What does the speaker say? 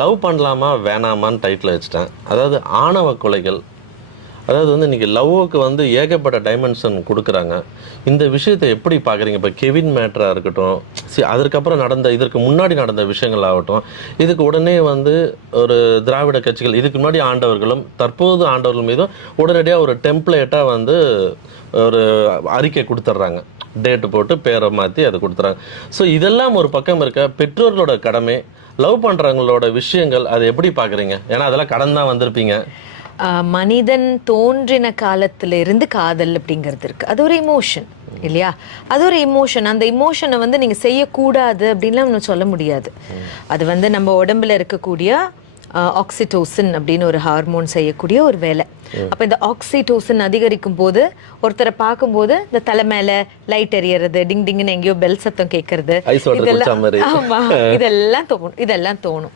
Love பண்ணலாமா வேணாமான்னு title வச்சுட்டேன். அதாவது ஆணவ கொலைகள். அதாவது வந்து இன்றைக்கி லவ்வுக்கு வந்து ஏகப்பட்ட டைமென்ஷன் கொடுக்குறாங்க. இந்த விஷயத்தை எப்படி பார்க்குறீங்க? இப்போ கெவின் மேட்டராக இருக்கட்டும், அதற்கப்புறம் இதற்கு முன்னாடி நடந்த விஷயங்கள் ஆகட்டும், இதுக்கு உடனே வந்து ஒரு திராவிட கட்சிகள், இதுக்கு முன்னாடி ஆண்டவர்களும் தற்போது ஆண்டவர்கள் மீதும் உடனடியாக ஒரு டெம்ப்ளேட்டாக வந்து ஒரு அறிக்கை கொடுத்துட்றாங்க. டேட்டு போட்டு பேரை மாற்றி அதை கொடுத்துறாங்க. ஸோ இதெல்லாம் ஒரு பக்கம் இருக்க, பெற்றோர்களோட கடமை, லவ் பண்ணுறவங்களோட விஷயங்கள், அதை எப்படி பார்க்குறீங்க? ஏன்னா அதெல்லாம் கடன் தான் வந்திருப்பீங்க. மனிதன் தோன்றின காலத்துல இருந்து காதல் அப்படிங்கிறது இருக்கு. அது ஒரு இமோஷன் இல்லையா? அது ஒரு இமோஷன். அந்த இமோஷனை வந்து நீங்க செய்யக்கூடாது அப்படின்லாம் நம்ம சொல்ல முடியாது. அது வந்து நம்ம உடம்புல இருக்கக்கூடிய ஆக்சிடோசின் அப்படின்னு ஒரு ஹார்மோன் செய்யக்கூடிய ஒரு வேலை. அப்ப இந்த ஆக்சிடோசின் அதிகரிக்கும் போது, ஒருத்தரை பார்க்கும்போது இந்த தலை மேல லைட் எரியறது, டிங் டிங்னு எங்கேயோ பெல் சத்தம் கேட்கறது, இதெல்லாம் தோணும்.